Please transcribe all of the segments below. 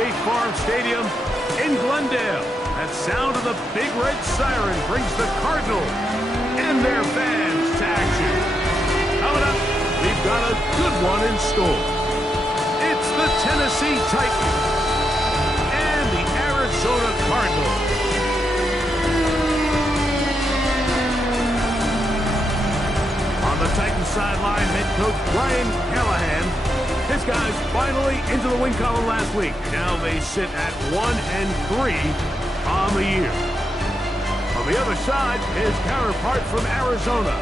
State Farm Stadium in Glendale. That sound of the big red siren brings the Cardinals and their fans to action. Coming up, we've got a good one in store. It's the Tennessee Titans and the Arizona Cardinals. On the Titans sideline, head coach Brian Callahan. His guys finally into the win column last week. Now they sit at 1-3 on the year. On the other side, his counterpart from Arizona.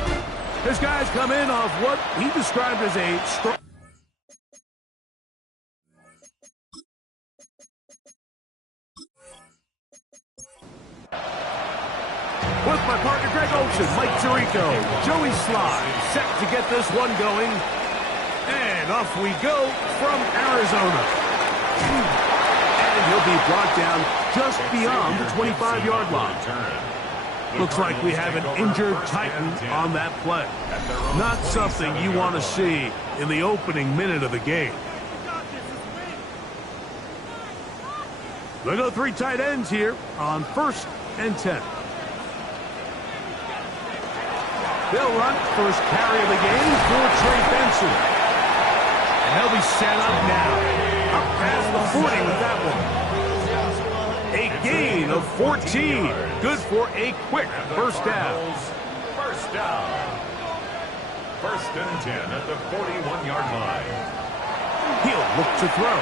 His guys come in off what he described as a strong... With my partner Greg Olsen, Mike Tirico, Joey Sly, set to get this one going. And off we go from Arizona. And he'll be brought down just beyond the 25-yard line. Looks like we have an injured Titan on that play. Not something you want to see in the opening minute of the game. They go 3 tight ends here on 1st and 10. They'll run first carry of the game for Trey Benson. And he'll be set up now. Up past the 40 with that one. A gain of 14. Good for a quick first down. First down. 1st and 10 at the 41-yard line. He'll look to throw.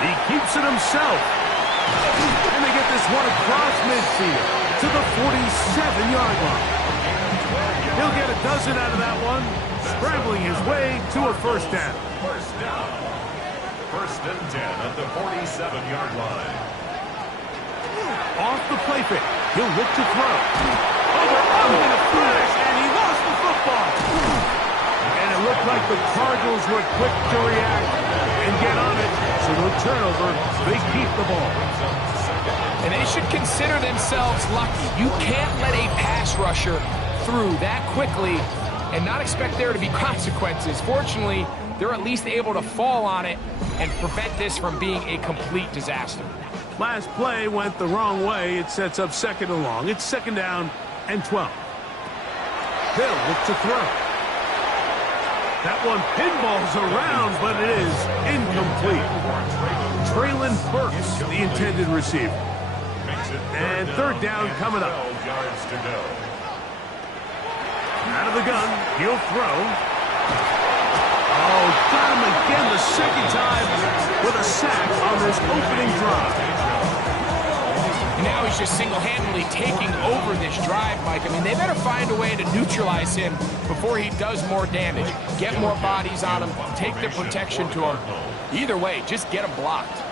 He keeps it himself. And they get this one across midfield to the 47-yard line. He'll get a dozen out of that one, scrambling his way to a first down. First down. 1st and 10 at the 47-yard line. Off the play fake. He'll look to throw. Over in a flash, and he lost the football. And it looked like the Cardinals were quick to react and get on it. So no turnover. They keep the ball. And they should consider themselves lucky. You can't let a pass rusher through that quickly and not expect there to be consequences. Fortunately, they're at least able to fall on it and prevent this from being a complete disaster. Last play went the wrong way. It sets up 2nd and long. It's 2nd down and 12. They'll look to throw. That one pinballs around, but it is incomplete. Traylon Burks, the intended receiver. And 3rd down coming up. Out of the gun, he'll throw. Oh, got him again the 2nd time with a sack on this opening drive. And now he's just single-handedly taking over this drive, Mike. I mean, they better find a way to neutralize him before he does more damage. Get more bodies on him, take the protection to him. Either way, just get him blocked.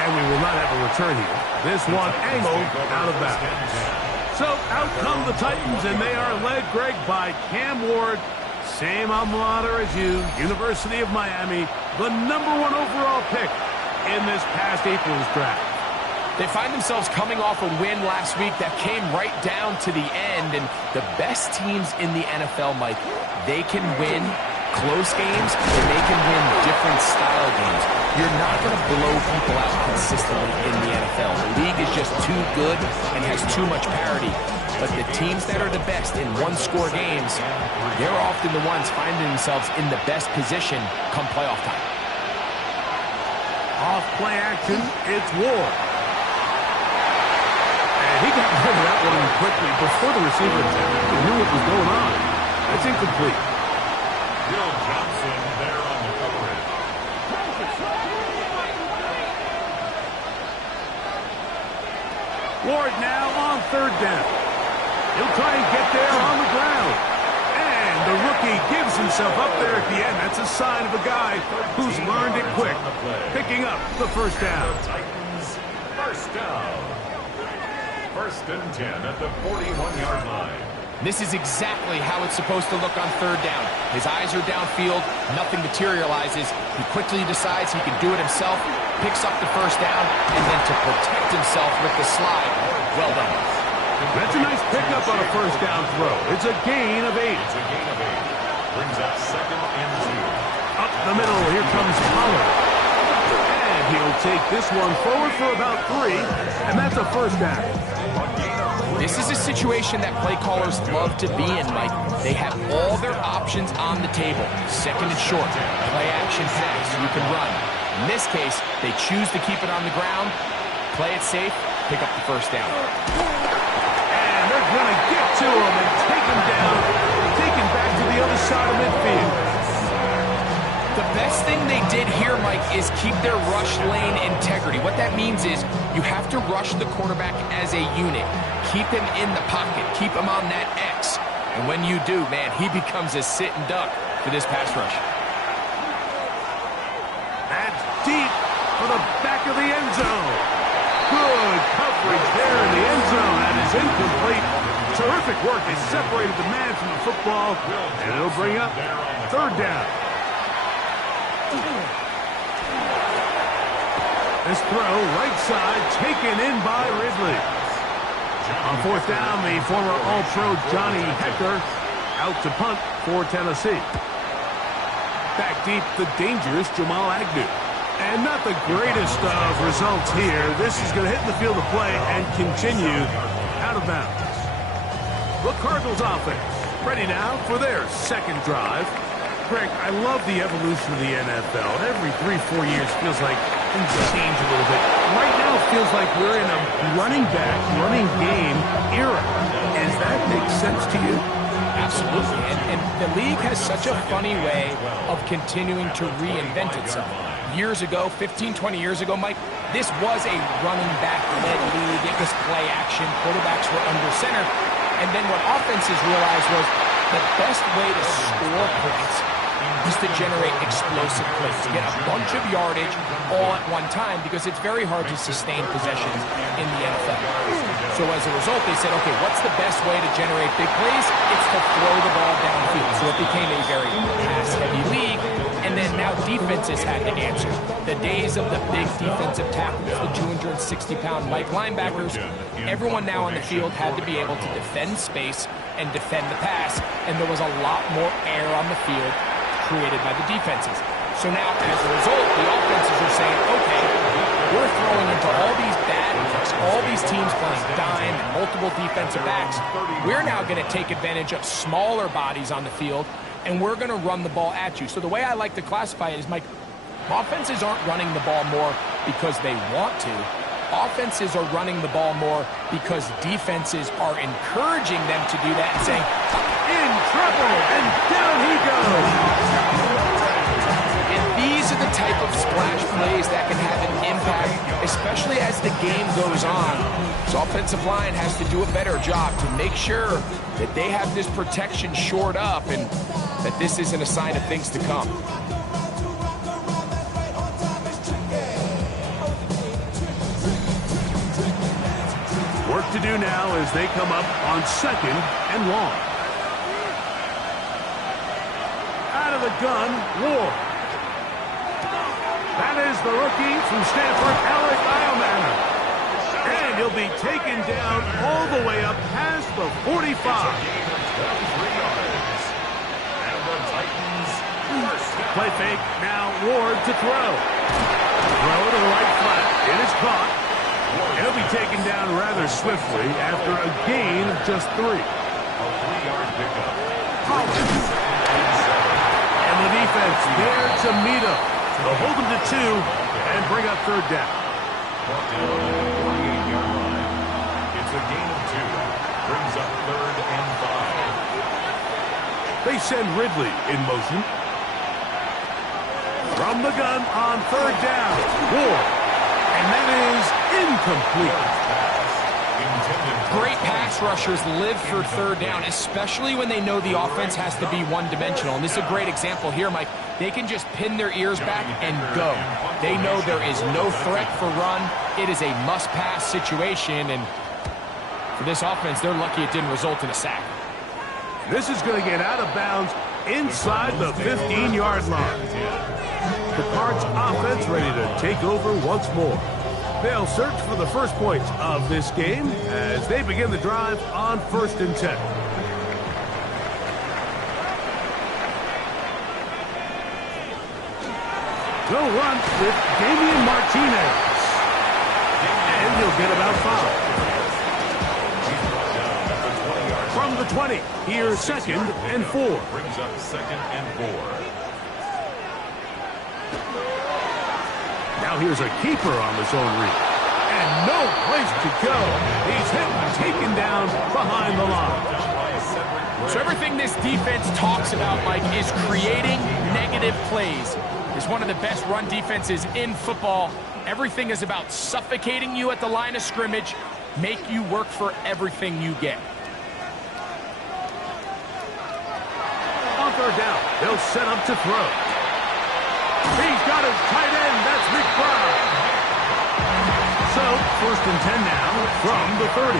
And we will not have a return here. This one angled out of bounds. So out come the Titans, and they are led, Greg, by Cam Ward. Same alma mater as you, University of Miami, the #1 overall pick in this past April's draft. They find themselves coming off a win last week that came right down to the end, and the best teams in the NFL, Mike, they can win close games, and they can win different style games. You're not going to blow people out consistently in the NFL. The league is just too good and has too much parity. But the teams that are the best in one-score games, they're often the ones finding themselves in the best position come playoff time. Off play action, it's Ward. And he got rid of that one quickly before the receiver knew what was going on. That's incomplete. Bill Johnson there on the coverage. Ward now on 3rd down. He'll try and get there on the ground. And the rookie gives himself up there at the end. That's a sign of a guy who's learned it quick. Picking up the first down. Titans, first down. 1st and 10 at the 41-yard line. This is exactly how it's supposed to look on 3rd down. His eyes are downfield, nothing materializes. He quickly decides he can do it himself, picks up the first down, and then to protect himself with the slide. Well done. That's a nice pickup on a first down throw. It's a gain of 8. Brings up 2nd and 2. Up the middle, here comes Pollard. And he'll take this one forward for about 3, and that's a first down. This is a situation that play callers love to be in, Mike. They have all their options on the table. 2nd and short, play action pass, you can run. In this case, they choose to keep it on the ground, play it safe, pick up the first down. And they're going to get to him and take him down, take him back to the other side of midfield. The best thing they did here, Mike, is keep their rush lane integrity. What that means is you have to rush the quarterback as a unit. Keep him in the pocket. Keep him on that X. And when you do, man, he becomes a sit and duck for this pass rush. That's deep for the back of the end zone. Good coverage there in the end zone. That is incomplete. Terrific work. They separated the man from the football, and it'll bring up 3rd down. This throw, right side, taken in by Ridley. On 4th down, the former All-Pro Johnny Hecker out to punt for Tennessee. Back deep, the dangerous Jamal Agnew. And not the greatest of results here. This is going to hit the field of play and continue out of bounds. The Cardinals offense ready now for their 2nd drive. Greg, I love the evolution of the NFL. Every 3-4 years feels like things change a little bit. Right now it feels like we're in a running back, running game era. Does that make sense to you? Absolutely. And the league has such a funny way of continuing to reinvent itself. Years ago, 15, 20 years ago, Mike, this was a running back-led league. It was play action. Quarterbacks were under center. And then what offenses realized was the best way to score points is to generate explosive plays, to get a bunch of yardage all at one time, because it's very hard to sustain possessions in the NFL. So as a result, they said, okay, what's the best way to generate big plays? It's to throw the ball downfield. So it became a very pass-heavy league, and then now defenses had to answer. The days of the big defensive tackles, the 260-pound Mike linebackers, everyone now on the field had to be able to defend space and defend the pass, and there was a lot more air on the field created by the defenses. So now, as a result, the offenses are saying, okay, we're throwing into all these bad looks, all these teams playing dime and multiple defensive backs. We're now going to take advantage of smaller bodies on the field, and we're going to run the ball at you. So the way I like to classify it is, Mike, offenses aren't running the ball more because they want to. Offenses are running the ball more because defenses are encouraging them to do that and saying, in trouble, and down he goes. And these are the type of splash plays that can have an impact, especially as the game goes on. So offensive line has to do a better job to make sure that they have this protection shored up and that this isn't a sign of things to come. Work to do now as they come up on 2nd and long. Out of the gun, Ward. That is the rookie from Stanford, Alec Iomanner. And he'll be taken down all the way up past the 45. Play fake, now Ward to throw. Throw to the right flat. It is caught. He'll be taken down rather swiftly after a gain of just 3. A 3-yard pickup. And the defense there to meet him. They'll hold him to 2 and bring up 3rd down. Brought down on the 48-yard line. It's a gain of 2. Brings up 3rd and 5. They send Ridley in motion. From the gun on 3rd down. Ward. And that is incomplete. Great pass rushers live for 3rd down, especially when they know the offense has to be one-dimensional. And this is a great example here, Mike. They can just pin their ears back and go. They know there is no threat for run. It is a must-pass situation, and for this offense, they're lucky it didn't result in a sack. This is going to get out of bounds inside the 15-yard line. The Cards offense ready to take over once more. They'll search for the first points of this game as they begin the drive on 1st and 10. They'll run with Damian Martinez. And he'll get about 5. From the 20, here's 2nd and 4. Brings up 2nd and 4. Now here's a keeper on the zone read. And no place to go. He's hit and taken down behind the line. So everything this defense talks about, Mike, is creating negative plays. It's one of the best run defenses in football. Everything is about suffocating you at the line of scrimmage, make you work for everything you get. On 3rd down, they'll set up to throw. He's got his tight end. That's McBride. So, 1st and 10 now from the 30.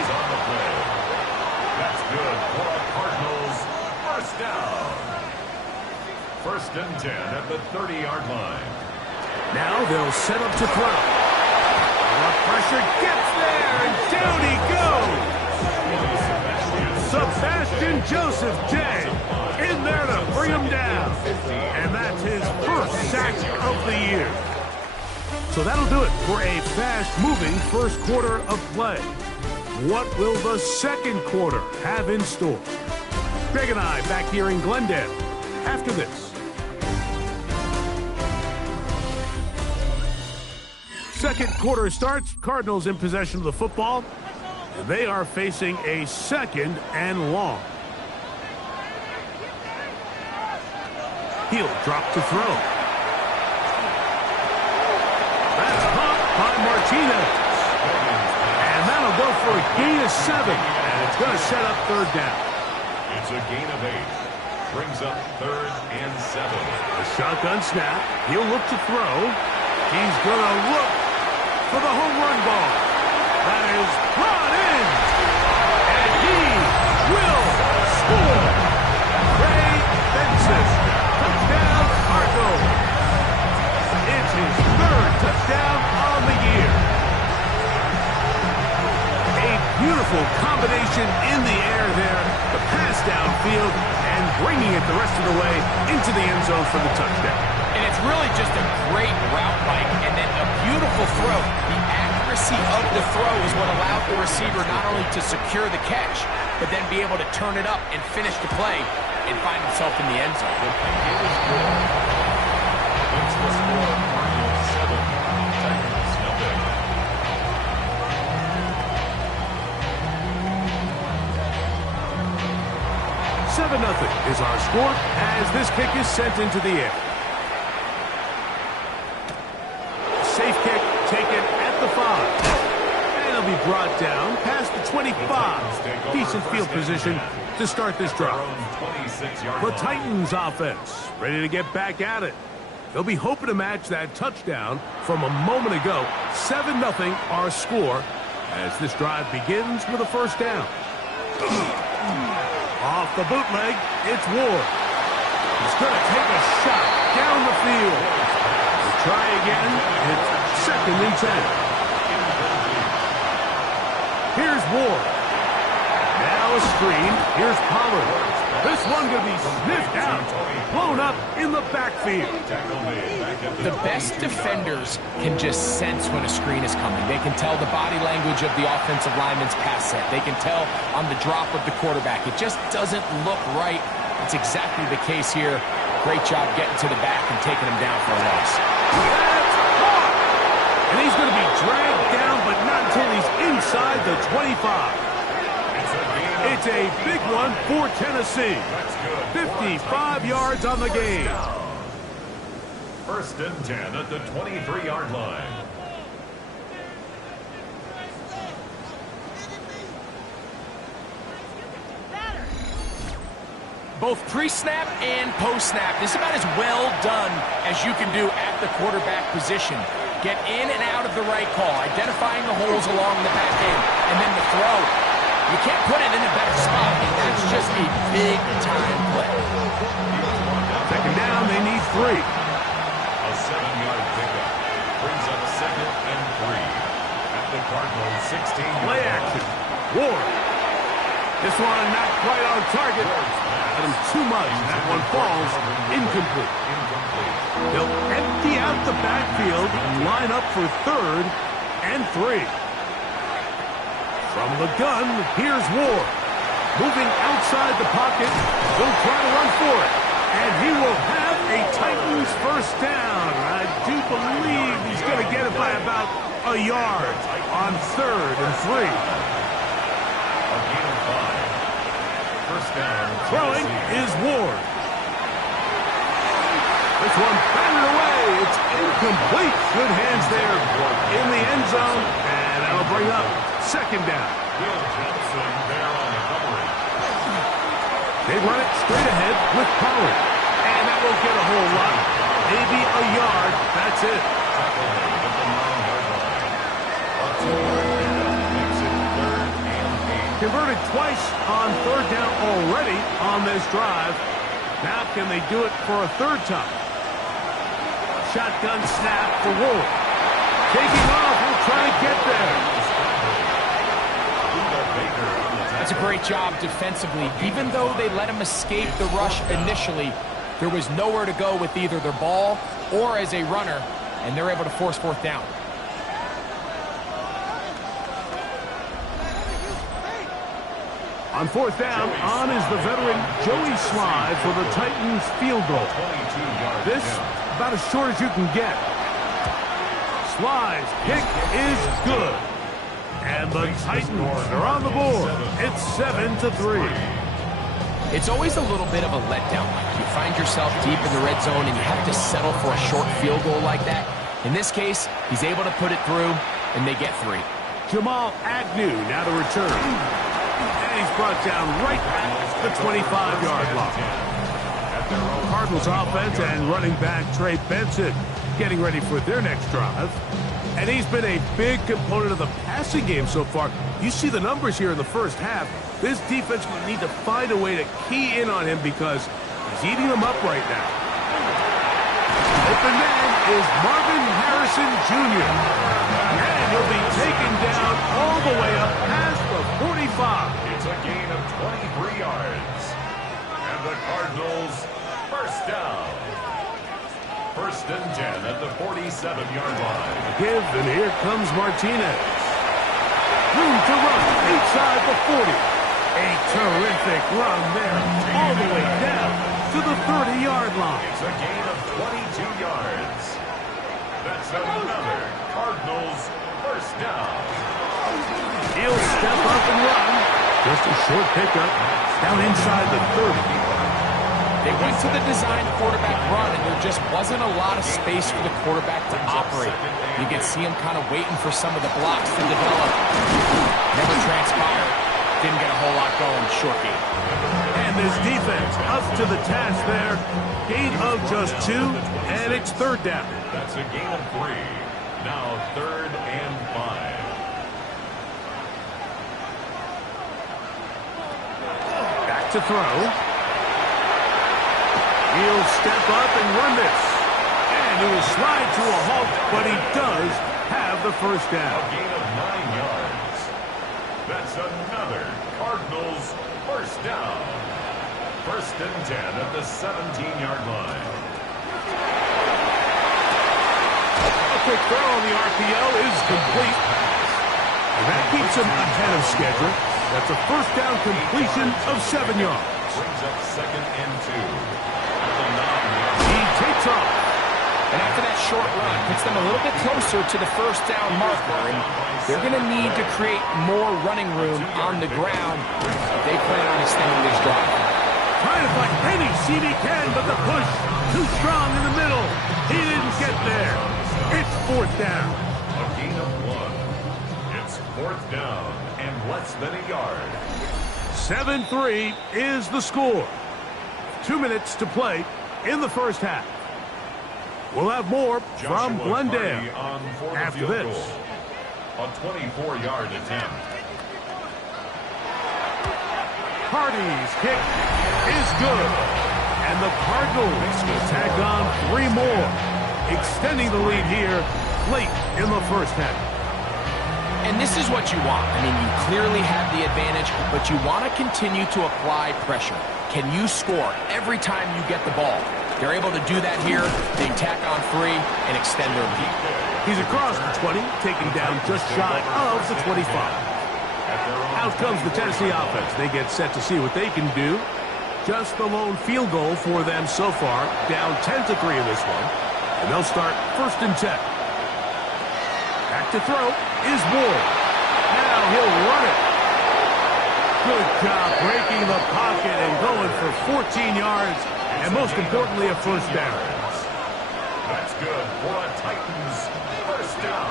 That's good for the Cardinals. 1st down. 1st and 10 at the 30-yard line. Now they'll set up to throw. The pressure gets there, and down he goes. Sebastian Joseph Day in there to bring him down. And that's his 1st sack of the year. So that'll do it for a fast-moving 1st quarter of play. What will the 2nd quarter have in store? Greg and I back here in Glendale after this. 2nd quarter starts. Cardinals in possession of the football. And they are facing a 2nd and long. He'll drop to throw. That's caught by Martinez. And that'll go for a gain of 7. And it's going to set up 3rd down. It's a gain of 8. Brings up 3rd and 7. A shotgun snap. He'll look to throw. He's going to look for the home run ball. That is brought in. And he will score. Ray Benson. Touchdown, Cardinals. It's his 3rd touchdown on the year. A beautiful combination in the air there. The pass downfield and bringing it the rest of the way into the end zone for the touchdown. And it's really just a great route, Mike, and then a beautiful throw. The accuracy of the throw is what allowed the receiver not only to secure the catch, but then be able to turn it up and finish the play and find himself in the end zone. It is good. It's the score. Cardinals 7, Titans nothing. Nothing is our score as this kick is sent into the air. Safe kick taken at the 5. And it'll be brought down past the 25. Decent field position to start this drive. The Titans offense ready to get back at it. They'll be hoping to match that touchdown from a moment ago. 7-0 our score as this drive begins with a 1st down. Off the bootleg, it's Ward. He's going to take a shot down the field. We'll try again. It's 2nd and 10. Here's Ward. Now a screen. Here's Pollard. This one going to be sniffed out. Blown up in the backfield. The best defenders can just sense when a screen is coming. They can tell the body language of the offensive lineman's pass set. They can tell on the drop of the quarterback. It just doesn't look right. It's exactly the case here. Great job getting to the back and taking him down for a loss. That's caught! And he's going to be dragged down, but not until he's inside the 25. It's a big one for Tennessee. 55 yards on the game. 1st and 10 at the 23-yard line. Both pre-snap and post-snap. This is about as well done as you can do at the quarterback position. Get in and out of the right call, identifying the holes along the back end, and then the throw. You can't put it in a better spot. That's just a big-time play. 2nd down, they need 3. A 7-yard pickup brings up 2nd and 3 at the Cardinals 16-yard Play action. Ward. This one not quite on target. Got him too much. That one falls incomplete. He'll empty out out the backfield and line up for 3rd and 3. From the gun, here's Ward. Moving outside the pocket, he'll try to run for it. And he will have a Titans first down. I do believe he's going to get it by about a yard on 3rd and 3. A gain of 5. First down. Throwing is Ward. This one batted away. It's incomplete. Good hands there in the end zone. And that'll bring up 2nd down. Will Johnson there on the coverage. They run it straight ahead with Pollard. And that won't get a whole lot. Maybe a yard. That's it. At the 9-yard line. A 2-yard pickup makes it 3rd and 8. Converted twice on 3rd down already on this drive. Now can they do it for a 3rd time? Shotgun snap for Ward. Taking off. He'll try to get there. That's a great job defensively. Even though they let him escape the rush initially, there was nowhere to go with either their ball or as a runner, and they're able to force 4th down. On 4th down, on is the veteran Joey Slye for the Titans field goal. This about as short as you can get. Slye's kick is good. And the Titans are on the board. It's 7-3. It's always a little bit of a letdown. You find yourself deep in the red zone and you have to settle for a short field goal like that. In this case, he's able to put it through, and they get 3. Jamal Agnew now to return. And he's brought down right at the 25-yard line. Cardinals offense and running back Trey Benson getting ready for their next drive. And he's been a big component of the passing game so far. You see the numbers here in the first half. This defense will need to find a way to key in on him because he's eating them up right now. Open man is Marvin Harrison Jr. And he'll be taken down all the way up past the 45. It's a gain of 23 yards. And the Cardinals first down. 1st and 10 at the 47-yard line. Give, and here comes Martinez. Room to run inside the 40. A terrific run there, all the way down to the 30-yard line. It's a gain of 22 yards. That's another Cardinals first down. He'll step up and run. Just a short pickup down inside the 30. They went to the design quarterback run, and there just wasn't a lot of space for the quarterback to operate. You can see him kind of waiting for some of the blocks to develop. Never transpired. Didn't get a whole lot going. Short game. And this defense up to the task there. Gain of just 2, and it's 3rd down. That's a gain of 3. Now 3rd and 5. Back to throw. He'll step up and run this. And he will slide to a halt, but he does have the first down. A gain of 9 yards. That's another Cardinals first down. 1st and 10 at the 17-yard line. A quick throw on the RPO is complete. And that keeps him ahead of schedule. That's a first down completion of 7 yards. Brings up 2nd and 2. He takes off. And after that short run, puts them a little bit closer to the first down marker. And they're going to need to create more running room on the ground if they plan on extending this drive. Trying to find any seam he can, but the push too strong in the middle. He didn't get there. It's 4th down. A gain of 1. It's 4th down and less than a yard. 7-3 is the score. 2 minutes to play in the first half. We'll have more from Glendale after this. A 24-yard attempt. Hardy's kick is good. And the Cardinals will tack on 3 more, extending the lead here late in the first half. And this is what you want. I mean, you clearly have the advantage, but you want to continue to apply pressure. Can you score every time you get the ball? They're able to do that here. They tack on 3 and extend their lead. He's across the 20, taken down just shy of the 25. Out comes the Tennessee offense. They get set to see what they can do. Just the lone field goal for them so far. Down 10-3 in this one. And they'll start 1st and 10. Back to throw is Ward. Now he'll run it. Good job breaking the pocket and going for 14 yards. And most importantly, a 1st down. That's good for a Titans 1st down.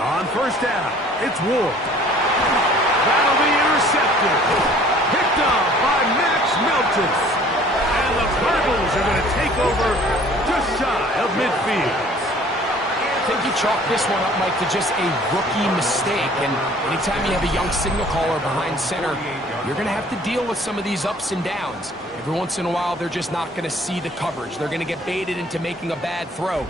On 1st down, it's Ward. That'll be intercepted. Picked up by Max Melton. And the Cardinals are going to take over just shy of midfield. I think you chalk this one up, Mike, to just a rookie mistake. And anytime you have a young signal caller behind center, you're going to have to deal with some of these ups and downs. Every once in a while, they're just not going to see the coverage. They're going to get baited into making a bad throw.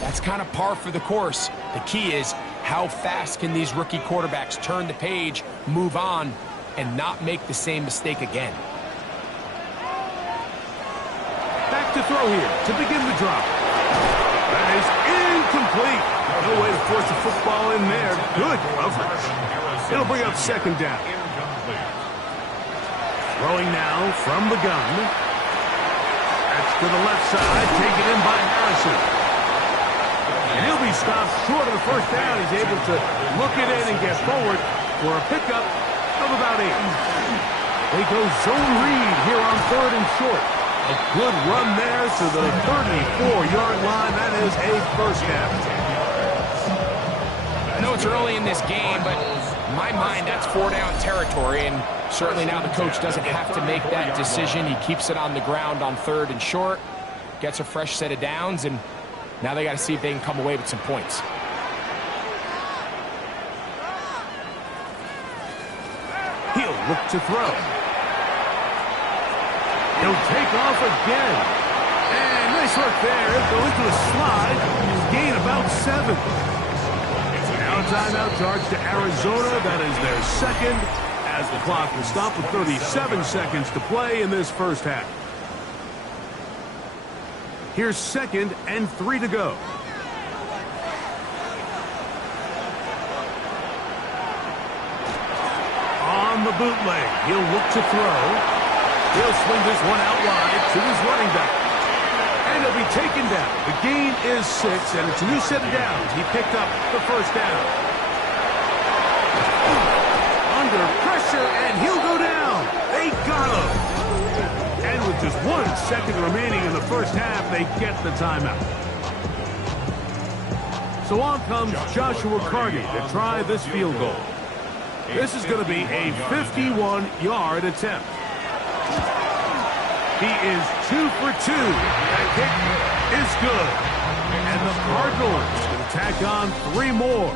That's kind of par for the course. The key is how fast can these rookie quarterbacks turn the page, move on, and not make the same mistake again. Back to throw here to begin the drop. That is incomplete. No way to force the football in there. Good coverage. It'll bring up 2nd down. Throwing now from the gun. That's to the left side, taken in by Harrison. And he'll be stopped short of the 1st down. He's able to look it in and get forward for a pickup of about 8. They go zone read here on 3rd and short. A good run there to the 34-yard line. That is a 1st down. I know it's early in this game, but in my mind, that's 4-down territory, and certainly now the coach doesn't have to make that decision. He keeps it on the ground on 3rd and short, gets a fresh set of downs, and now they got to see if they can come away with some points. He'll look to throw. He'll take off again. And nice work there. Go into a slide. Gain about 7. Now timeout charge to Arizona. That is their 2nd. As the clock will stop with 37 seconds to play in this 1st half. Here's 2nd and 3 to go. On the bootleg, he'll look to throw. He'll swing this one out wide to his running back. And he'll be taken down. The gain is 6, and it's a new set of downs. He picked up the 1st down. Under pressure, and he'll go down. They got him. And with just 1 second remaining in the 1st half, they get the timeout. So on comes Joshua Carty to try this field goal. This is going to be a 51-yard attempt. He is 2 for 2. That kick is good. And the Cardinals going to tack on 3 more,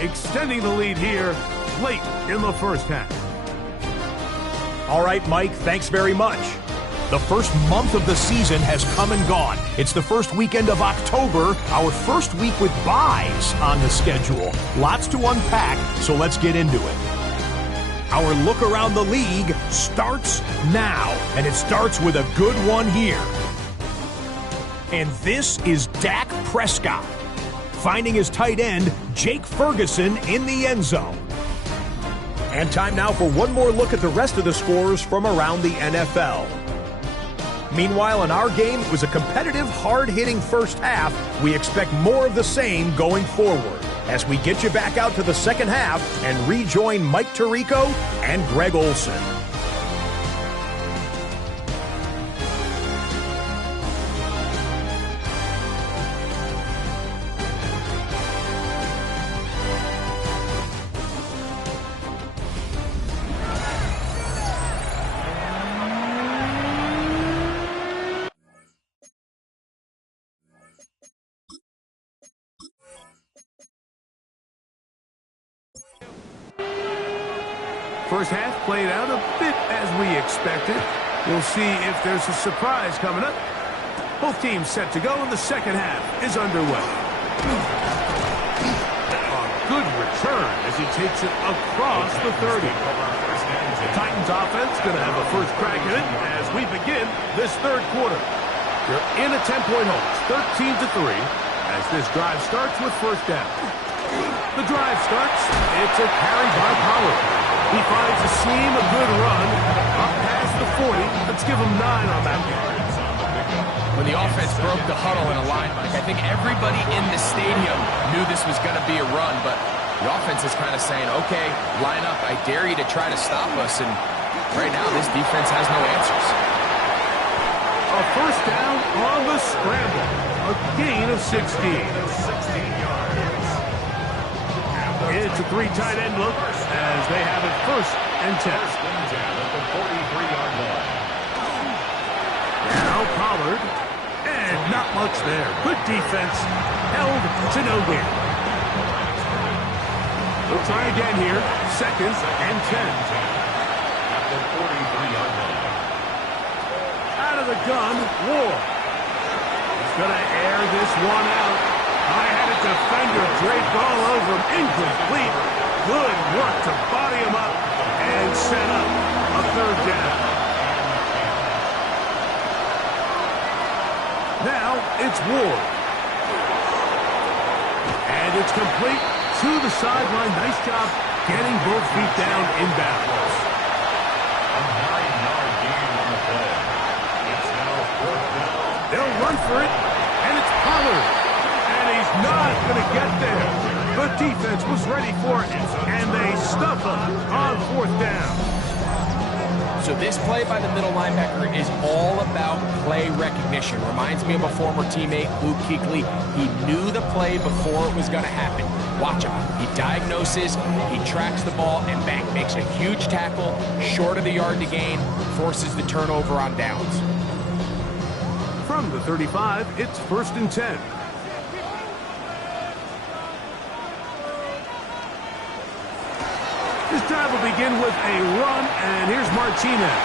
extending the lead here late in the 1st half. All right, Mike, thanks very much. The first month of the season has come and gone. It's the first weekend of October, our first week with byes on the schedule. Lots to unpack, so let's get into it. Our look around the league starts now, and it starts with a good one here. And this is Dak Prescott, finding his tight end, Jake Ferguson, in the end zone. And time now for one more look at the rest of the scores from around the NFL. Meanwhile, in our game, it was a competitive, hard-hitting 1st half. We expect more of the same going forward as we get you back out to the 2nd half and rejoin Mike Tirico and Greg Olson. First half played out a bit as we expected. We'll see if there's a surprise coming up. Both teams set to go, and the 2nd half is underway. A good return as he takes it across the 30. The Titans offense going to have a first crack at it as we begin this 3rd quarter. You're in a 10-point hole. It's 13-3 as this drive starts with first down. The drive starts. It's a carry by Pollard. He finds a seam, a good run, up past the 40. Let's give him 9 on that one. When the offense broke the huddle in a line, Mike, I think everybody in the stadium knew this was going to be a run, but the offense is kind of saying, okay, line up. I dare you to try to stop us, and right now this defense has no answers. A first down on the scramble. A gain of 16. 16 yards. It's a 3 tight end look as they have it first and 10. First and 10 at the 43-yard line. Now Pollard. And not much there. Good defense. Held to no gain. We'll try again here. Second and 10. At the 43-yard line. Out of the gun, Ward. He's going to air this one out. High-headed defender draped all over him. Incomplete. Good work to body him up and set up a third down. Now it's Ward. And it's complete to the sideline. Nice job getting both feet down in bounds. A 9-yard gain on the play. It's now fourth down. They'll run for it, and it's Pollard. And he's not going to get there. The defense was ready for it, and they stuff him on fourth down. So this play by the middle linebacker is all about play recognition. Reminds me of a former teammate, Luke Kuechly. He knew the play before it was going to happen. Watch him. He diagnoses, he tracks the ball, and bang, makes a huge tackle, short of the yard to gain, forces the turnover on downs. From the 35, it's first and 10. This drive will begin with a run, and here's Martinez.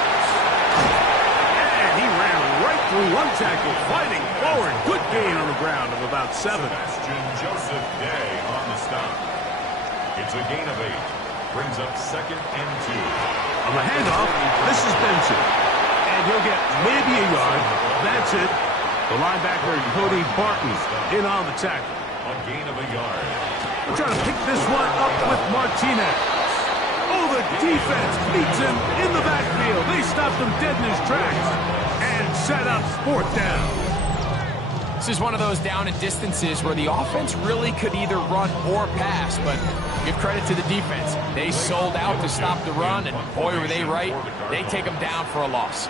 And he ran right through one tackle, fighting forward. Good gain on the ground of about 7. Sebastian Joseph Day on the stop. It's a gain of 8. Brings up second and 2. On the handoff, this is Benson. And he'll get maybe a yard. That's it. The linebacker, Cody Barton, in on the tackle. A gain of a yard. We're trying to pick this one up with Martinez. Oh, the defense meets him in the backfield. They stopped him dead in his tracks and set up fourth down. This is one of those down and distances where the offense really could either run or pass, but give credit to the defense. They sold out to stop the run, and boy, were they right. They take them down for a loss.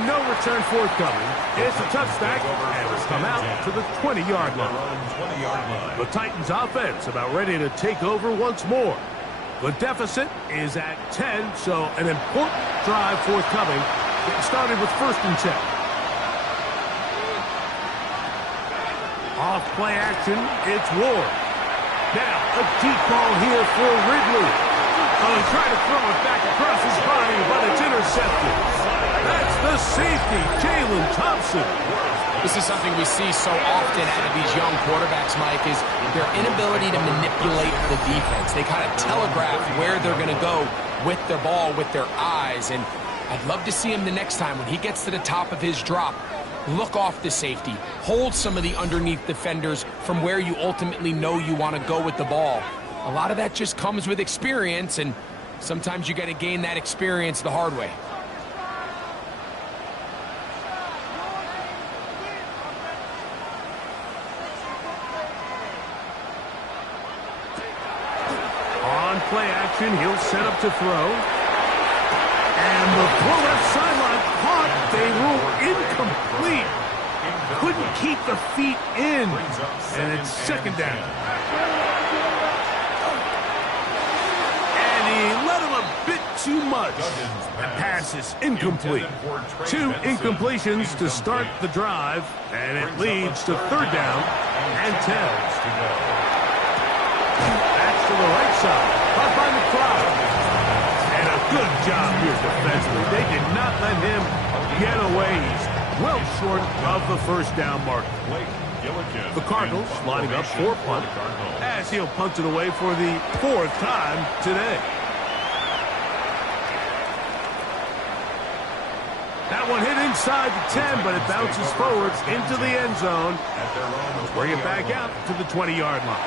No return forthcoming. It's a touchback, and it's come out to the 20-yard line. The Titans offense about ready to take over once more. The deficit is at 10, so an important drive forthcoming. Getting started with first and 10. Off play action, it's Ward. Now, a deep ball here for Ridley. Oh, he tried to throw it back across his body, but it's intercepted. That's the safety, Jalen Thompson. This is something we see so often out of these young quarterbacks, Mike, is their inability to manipulate the defense. They kind of telegraph where they're going to go with their ball, with their eyes, and I'd love to see him the next time when he gets to the top of his drop. Look off the safety. Hold some of the underneath defenders from where you ultimately know you want to go with the ball. A lot of that just comes with experience, and sometimes you got to gain that experience the hard way. On play action, he'll set up to throw. And the throw left sideline caught. They rule incomplete. Couldn't keep the feet in. And it's second down. And he let him a bit too much. That pass is incomplete. 2 incompletions to start the drive. And it leads to third down and 10. That's to the right side. Caught by the crowd. And a good job here defensively. They did not let him get away. He's well short of the first down mark. The Cardinals lining up for punt as he'll punt it away for the 4th time today. That one hit inside the 10, but it bounces forward into the end zone. Bring it back out to the 20-yard line.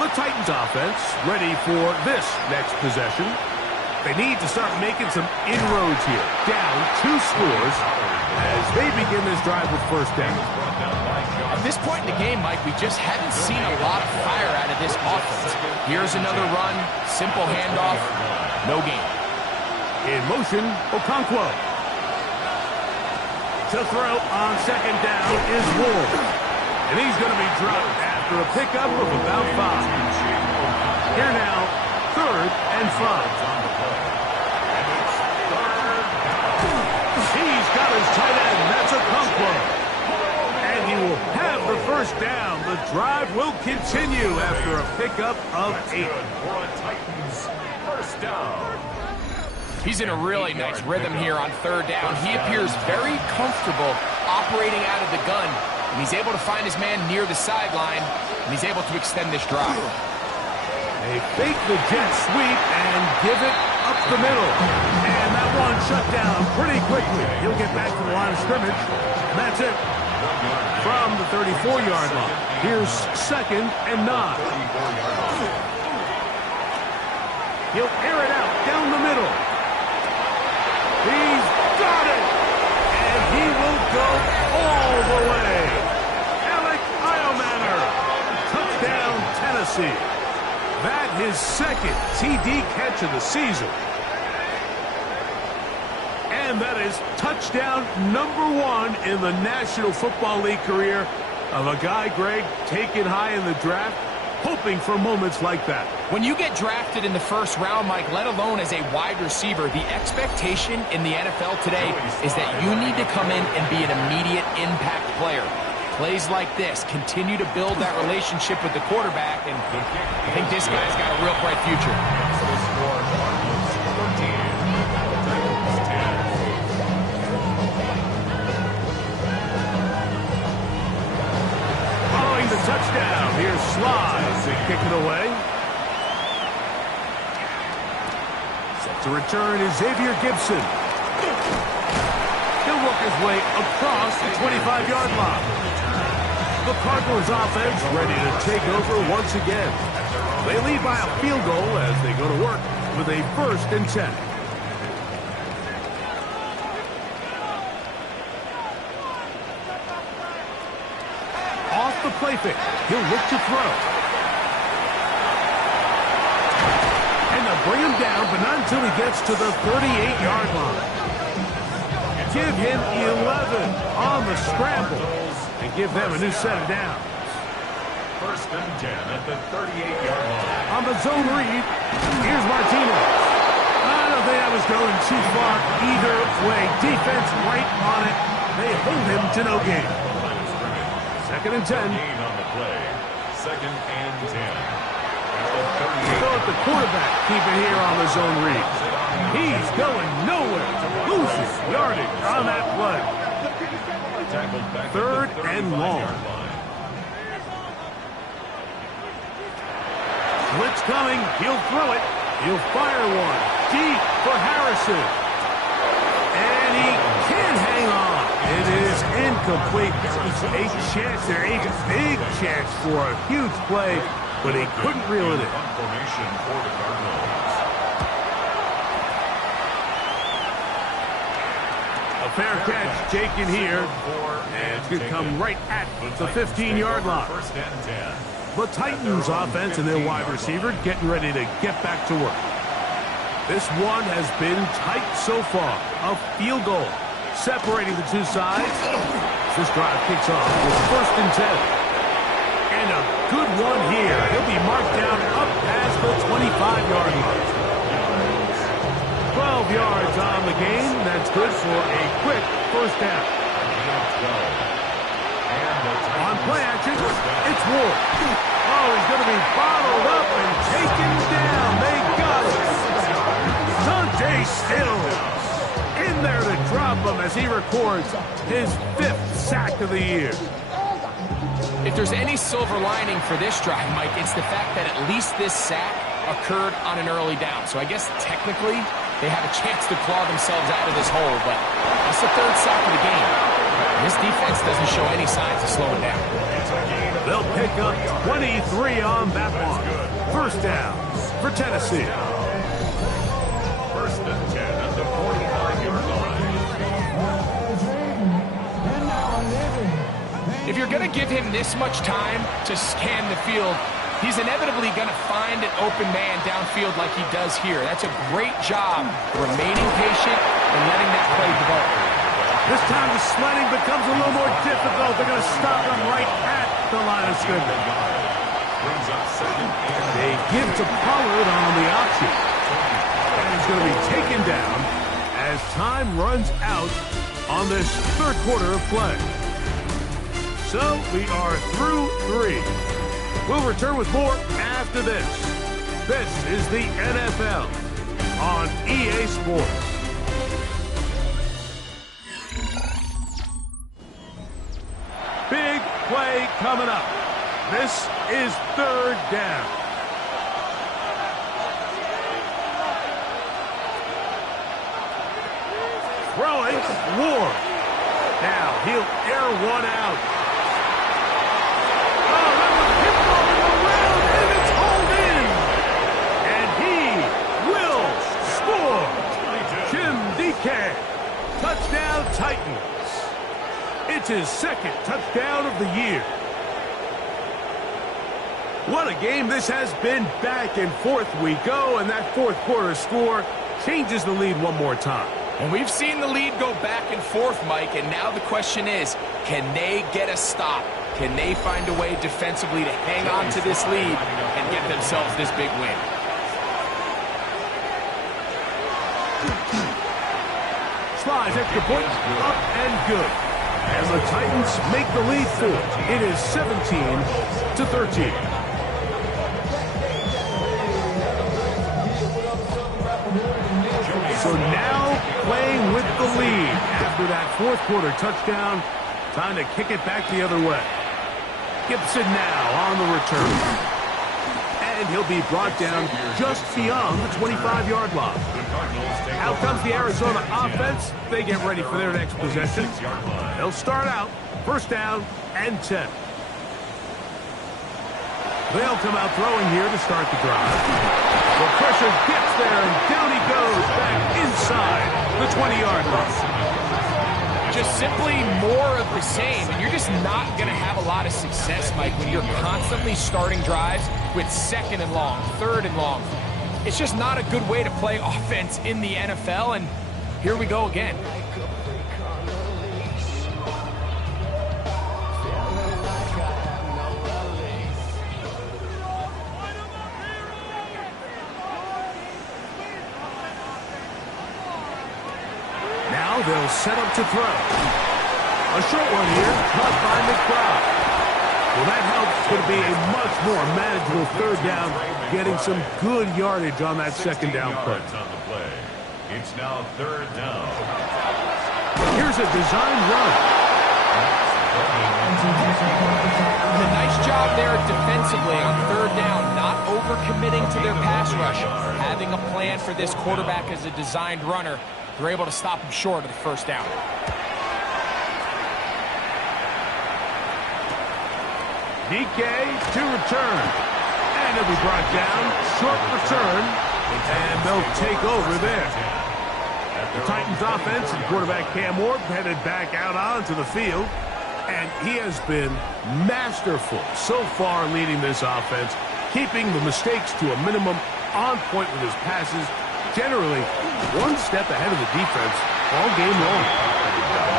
The Titans offense ready for this next possession. They need to start making some inroads here. Down 2 scores as they begin this drive with first down. At this point in the game, Mike, we just haven't seen a lot of fire out of this offense. Here's another run, simple handoff, no gain. In motion, Okonkwo. To throw on 2nd down is Ward. And he's going to be dropped after a pickup of about 5. Here now, 3rd and 5. He's got his tight end. That's Okonkwo. And he will have the first down. The drive will continue after a pickup of 8. For a Titans first down. He's in a really nice rhythm here on 3rd down. He appears very comfortable operating out of the gun, and he's able to find his man near the sideline, and he's able to extend this drive. They fake the jet sweep and give it up the middle. And that one shut down pretty quickly. He'll get back to the line of scrimmage. That's it. From the 34-yard line. Here's 2nd and 9. He'll air it out down the middle. He's got it! And he will go all the way. Alec Iomanner. Touchdown, Tennessee. That his 2nd TD catch of the season. And that is touchdown number 1 in the National Football League career of a guy, Greg, taken high in the draft, hoping for moments like that. When you get drafted in the 1st round, Mike, let alone as a wide receiver, the expectation in the NFL today is that you need to come in and be an immediate impact player. Plays like this continue to build that relationship with the quarterback, and I think this guy's got a real bright future. Following the touchdown, here's Slides and kick it away. Set to return is Xavier Gibson. He'll work his way across the 25-yard line. The Cardinals offense ready to take over once again. They lead by a field goal as they go to work with a 1st and 10. Off the play fake, he'll look to throw. And they'll bring him down, but not until he gets to the 38-yard line. Give him 11 on the scramble. And give them a new set of downs. 1st and 10 at the 38-yard line. On the zone read, here's Martinez. I don't think that was going too far either way. Defense right on it. They hold him to no gain. 2nd and 10. Gain on the play. 2nd and 10. So at the quarterback, keep it here on the zone read. He's going nowhere. Loses yardage on that play. 3rd and long. Blitz coming. He'll throw it. He'll fire one. Deep for Harrison. And he can't hang on. It is incomplete. A chance there. A big chance for a huge play, but he couldn't reel it in. Formation for the Cardinals. A fair catch taken here. And it's going to come right at the 15-yard line. 1st and 10. The Titans offense and their wide receiver getting ready to get back to work. This one has been tight so far. A field goal separating the two sides. This drive kicks off with 1st and 10. And a good one here. He'll be marked down up past the 25-yard line. 12 yards on the game. That's good for a quick 1st down. On play action, it's Ward. Oh, he's going to be bottled up and taken down. They got it. Dante Stills in there to drop him as he records his 5th sack of the year. If there's any silver lining for this drive, Mike, it's the fact that at least this sack occurred on an early down. So I guess technically they have a chance to claw themselves out of this hole, but that's the third sack of the game. This defense doesn't show any signs of slowing down. They'll pick up 23 on that one. First down for Tennessee. First and 10 at the 45-yard line. If you're going to give him this much time to scan the field, he's inevitably going to find an open man downfield like he does here. That's a great job remaining patient and letting that play develop. This time the sledding becomes a little more difficult. They're going to stop him right at the line of scrimmage. Brings up second. They give to Pollard on the option. And he's going to be taken down as time runs out on this third quarter of play. So we are through 3. We'll return with more after this. This is the NFL on EA Sports. Big play coming up. This is third down. Throwing, Ward. Now he'll air one out. Oh, that was hit rolling around, and it's hauled in. And he will score. Jim DK. Touchdown Titans. It's his second touchdown of the year. What a game this has been. Back and forth we go, and that fourth quarter score changes the lead one more time. And we've seen the lead go back and forth, Mike, and now the question is, can they get a stop? Can they find a way defensively to hang on to this lead and get themselves this big win? Slides extra point, up and good. And the Titans make the lead 4. It is 17-13. So now playing with the lead after that fourth quarter touchdown. Time to kick it back the other way. Gibson now on the return. And he'll be brought down just beyond the 25-yard line. Out comes the Arizona offense. They get ready for their next possession. They'll start out first down and 10. They'll come out throwing here to start the drive. The pressure gets there, and down he goes back inside the 20-yard line. Just simply more of the same, and you're just not going to have a lot of success, Mike, when you're constantly starting drives with second and long, third and long. It's just not a good way to play offense in the NFL, and here we go again. They'll set up to throw. A short one here, caught by McBride. Well, that helps. It's going to be a much more manageable third down, getting some good yardage on that second down play. It's now third down. Here's a design run. A nice job there defensively on third down, not overcommitting to their pass rush, having a plan for this quarterback as a designed runner. They're able to stop him short of the first down. DK to return. And he'll be brought down. Short return. And they'll take over there. The Titans offense and quarterback Cam Ward headed back out onto the field. And he has been masterful so far leading this offense, keeping the mistakes to a minimum, on point with his passes. Generally, one step ahead of the defense all game long.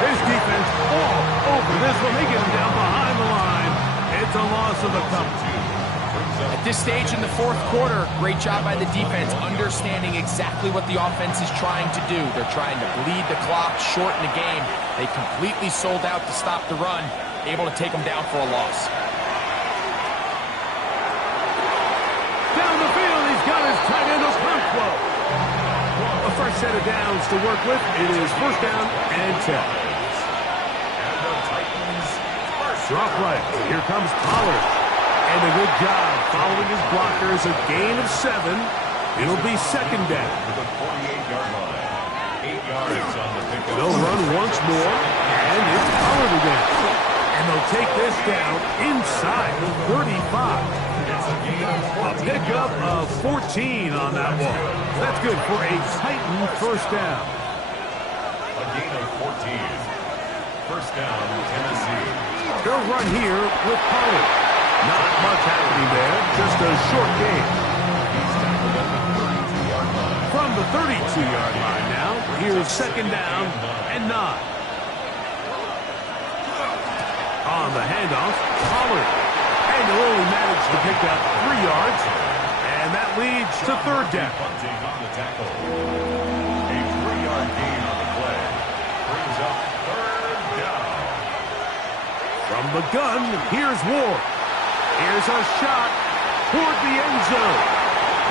His defense all over this one. They get him down behind the line. It's a loss of a couple. At this stage in the fourth quarter, great job by the defense, understanding exactly what the offense is trying to do. They're trying to bleed the clock, shorten the game. They completely sold out to stop the run, able to take them down for a loss. Down the field, he's got his tight end Okonkwo. A fresh set of downs to work with. It is first down and 10. And the Titans first Draw play. Here comes Pollard. And a good job following his blockers. A gain of 7. It'll be second down. To the 48-yard line. 8 yards on the pickup. They'll run once more. And it's Pollard again. And they'll take this down inside the 35. It's a gain of A 14 pickup of yards. 14 on that one. That's good for a Titan first down. A gain of 14. First down, Tennessee. They'll run here with Pollard. Not much happening there, just a short gain. He's tackled at the 32-yard line. From the 32-yard line now, here's second down and 9. On the handoff, Pollard. And they'll only manage to pick up 3 yards. And that leads to third down. Punting on the tackle. A 3-yard gain on the play. Brings up third down. From the gun, here's Ward. Here's a shot toward the end zone.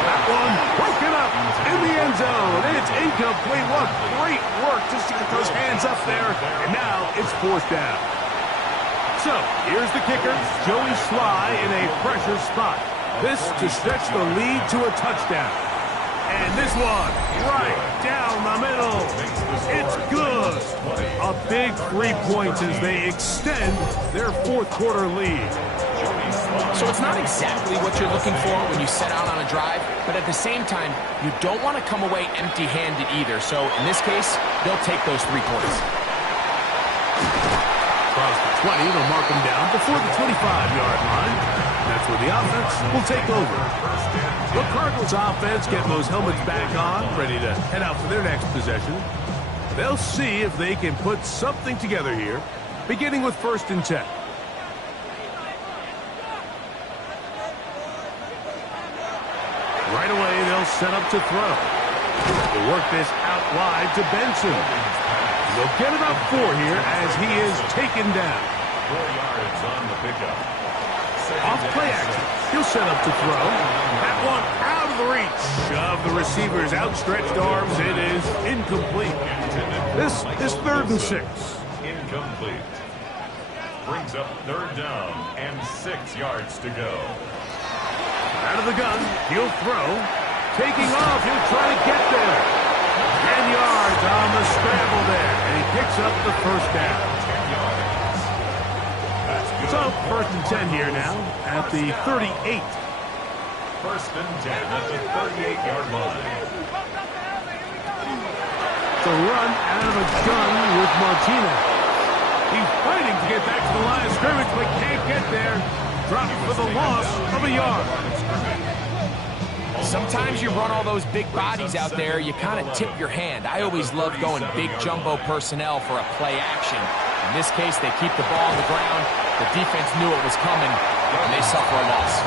That one broken up in the end zone. It's incomplete. What great work just to get those hands up there. And now it's fourth down. So, here's the kicker, Joey Sly in a pressure spot. This to stretch the lead to a touchdown. And this one, right down the middle. It's good. A big 3 points as they extend their fourth quarter lead. So it's not exactly what you're looking for when you set out on a drive, but at the same time, you don't want to come away empty-handed either. So in this case, they'll take those 3 points. Across the 20, they'll mark them down before the 25-yard line. That's where the offense will take over. The Cardinals offense getting those helmets back on, ready to head out for their next possession. They'll see if they can put something together here, beginning with 1st and 10. Right away, they'll set up to throw. They'll work this out wide to Benson. They'll get about 4 here as he is taken down. 4 yards on the pickup. Off play action. He'll set up to throw. That one out of the reach of the receiver's outstretched arms. It is incomplete. This is 3rd and 6. Incomplete. Brings up third down and 6 yards to go. Out of the gun, he'll throw. Taking off, he'll try to get there. 10 yards on the scramble there, and he picks up the first down. 10 yards. That's good. So, 1st and 10 here now at the 38. 1st and 10 at the 38-yard line. The run out of a gun with Martinez. He's fighting to get back to the line of scrimmage, but can't get there. Dropped for the loss of a yard. Sometimes you run all those big bodies out there, you kind of tip your hand. I always love going big jumbo personnel for a play action. In this case, they keep the ball on the ground. The defense knew it was coming, and they suffer a loss.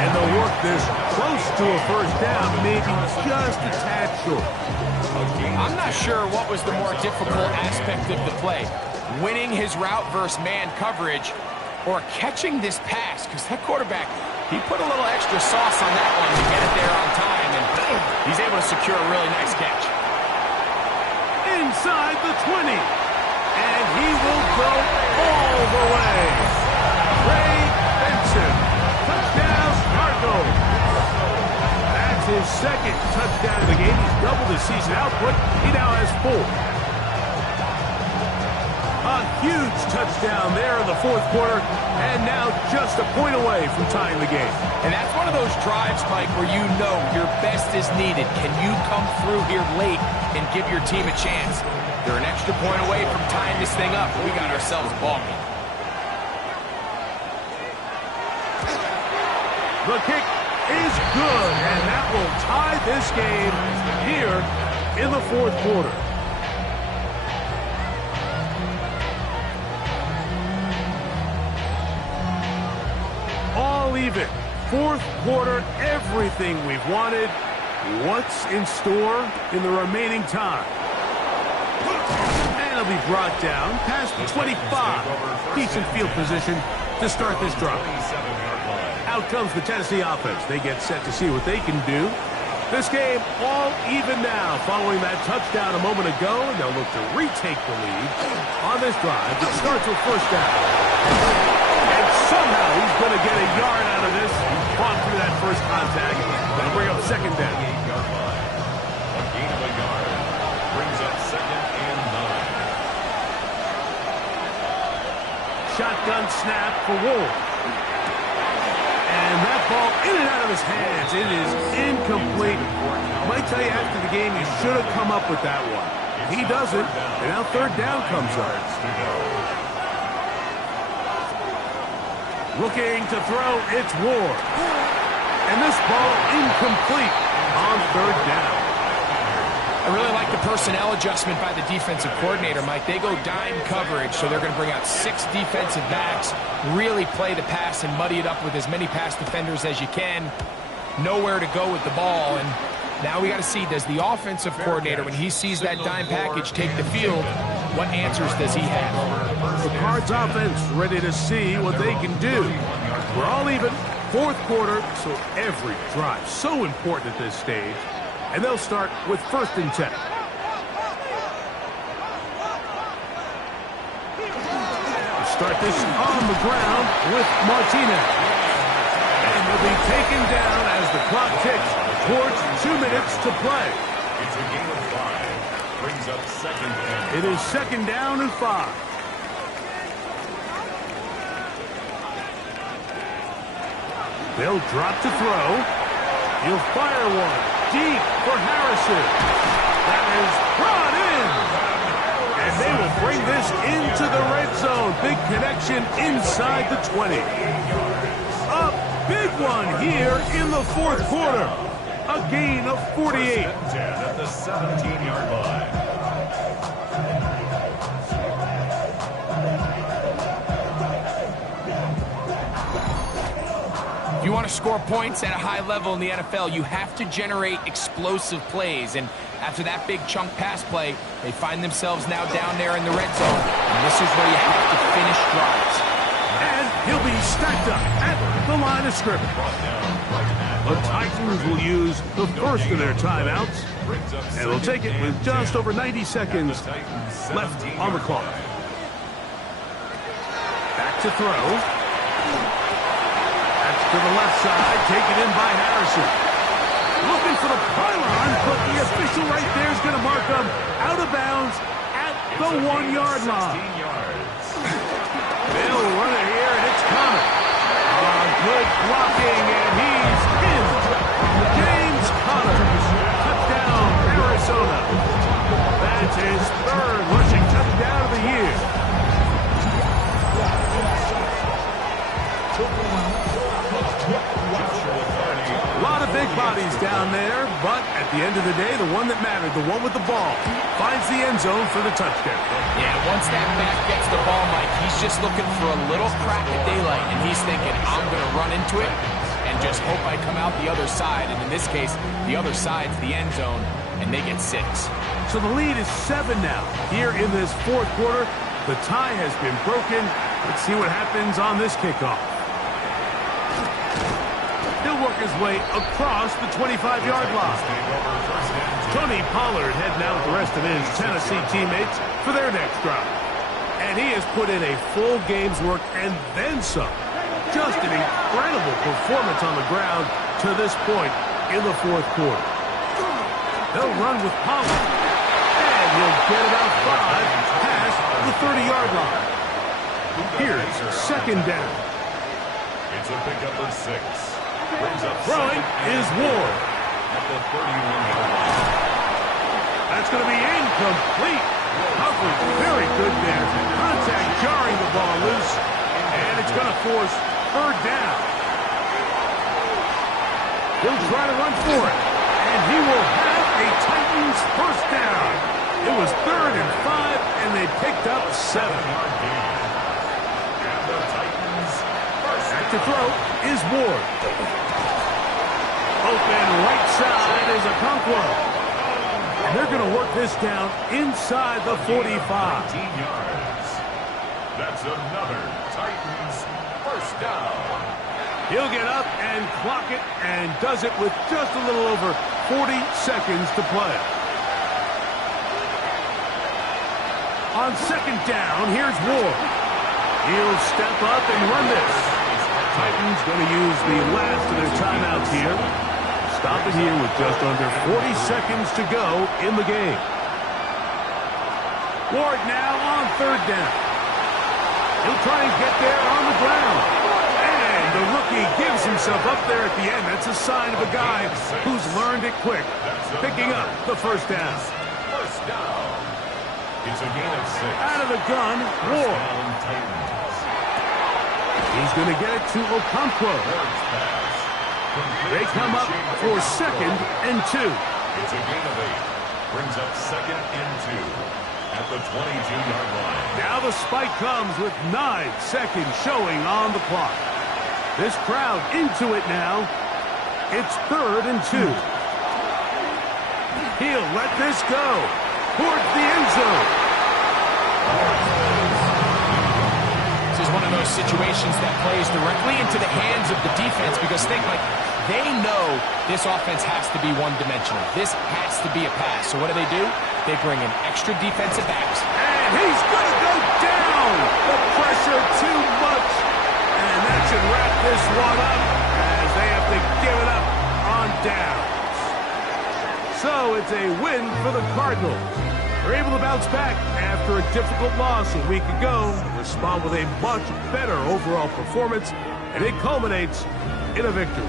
And they'll work this close to a first down, maybe just a tad short. I'm not sure what was the more difficult aspect of the play. Winning his route versus man coverage, or catching this pass, because that quarterback, he put a little extra sauce on that one to get it there on time, and he's able to secure a really nice catch. Inside the 20. And he will go all the way. Ray Benson. Touchdown, Cardinals. That's his 2nd touchdown of the game. He's doubled his season output. He now has 4. A huge touchdown there in the 4th quarter, and now just a point away from tying the game. And that's one of those drives, Mike, where you know your best is needed. Can you come through here late and give your team a chance? They're an extra point away from tying this thing up. We got ourselves a ball game. The kick is good, and that will tie this game here in the 4th quarter. All even. 4th quarter, everything we've wanted. What's in store in the remaining time? And it'll be brought down past the 25. Decent field position to start this drive. Out comes the Tennessee offense. They get set to see what they can do. This game all even now following that touchdown a moment ago, and they'll look to retake the lead on this drive that starts with first down. Somehow he's going to get a yard out of this. He fought through that first contact. That'll bring up second down. A gain of a yard brings up 2nd and 9. Shotgun snap for Wolf. And that ball in and out of his hands. It is incomplete. I might tell you after the game, he should have come up with that one. He doesn't, and now third down comes up. Looking to throw, it's Ward. And this ball incomplete on third down. I really like the personnel adjustment by the defensive coordinator, Mike. They go dime coverage, so they're going to bring out 6 defensive backs, really play the pass and muddy it up with as many pass defenders as you can. Nowhere to go with the ball, and now we got to see, does the offensive coordinator, when he sees that dime package take the field, what answers does he have? The Cards offense ready to see what they can do. We're all even, fourth quarter, so every drive so important at this stage. And they'll start with 1st and 10. Start this on the ground with Martinez. And will be taken down as the clock ticks towards 2 minutes to play. It's a gain of 5. Brings up 2nd and 5. It is 2nd down and 5. They'll drop to throw. He'll fire one. Deep for Harrison. That is brought in. And they will bring this into the red zone. Big connection inside the 20. A big one here in the fourth quarter. A gain of 48. 10 at the 17-yard line. If you want to score points at a high level in the NFL, you have to generate explosive plays. And after that big chunk pass play, they find themselves now down there in the red zone. And this is where you have to finish drives. And he'll be stacked up at the line of scrimmage. The Titans will use the first of their timeouts. And they'll take it with just over 90 seconds left on the clock. Back to throw. To the left side, taken in by Harrison. Looking for the pylon, but the official right there is going to mark him out of bounds at the 1-yard line. They'll run it here, and it's coming. Good blocking, and he's in. James Conner, touchdown, Arizona. That's his 3rd rushing touchdown of the year. A lot of big bodies down there, but at the end of the day, the one that mattered, the one with the ball, finds the end zone for the touchdown. Yeah, once that back gets the ball, Mike, he's just looking for a little crack of daylight, and he's thinking, I'm going to run into it and just hope I come out the other side. And in this case, the other side's the end zone, and they get 6. So the lead is 7 now. Here in this fourth quarter, the tie has been broken. Let's see what happens on this kickoff. He'll work his way across the 25-yard line. Tony Pollard heading out with the rest of his Tennessee teammates for their next drive. And he has put in a full game's work and then some. Just an incredible performance on the ground to this point in the fourth quarter. They'll run with Pollard. And he'll get about 5 past the 30-yard line. Here's 2nd down. It's a pickup of 6. Throwing is Ward. At the 31-yard line. That's going to be incomplete. Coverage very good there. Contact jarring the ball loose. And it's going to force 3rd down. He'll try to run for it. And he will have a Titans 1st down. It was 3rd and 5, and they picked up 7. And the Titans Back to throw is Ward. Open right side is Okonkwo. And they're going to work this down inside the 45. 19 yards. That's another Titans 1st down. He'll get up and clock it and does it with just a little over 40 seconds to play. On 2nd down, here's Ward. He'll step up and run this. Titans going to use the last of their timeouts here. Stop it here with just under 40 seconds to go in the game. Ward now on third down. He'll try and get there on the ground. And the rookie gives himself up there at the end. That's a sign of a guy who's learned it quick, picking up the first down. First down. It's a gain of 6. Out of the gun, Ward. He's going to get it to Okonkwo. They come up for 2nd and 2. It's a gain of 8. Brings up 2nd and 2 at the 22-yard line. Now the spike comes with 9 seconds showing on the clock. This crowd into it now. It's 3rd and 2. He'll let this go towards the end zone. This is one of those situations that plays directly into the hands of the defense because they know this offense has to be one-dimensional. This has to be a pass. So what do? They bring in extra defensive backs. And he's going to go down. The pressure too much. And that should wrap this one up as they have to give it up on downs. So it's a win for the Cardinals. They're able to bounce back after a difficult loss a week ago, respond with a much better overall performance, and it culminates in a victory.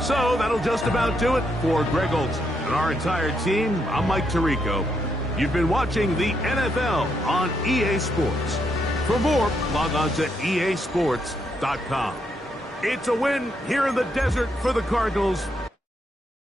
So that'll just about do it for Greg Olsen and our entire team. I'm Mike Tirico. You've been watching the NFL on EA Sports. For more, log on to easports.com. It's a win here in the desert for the Cardinals.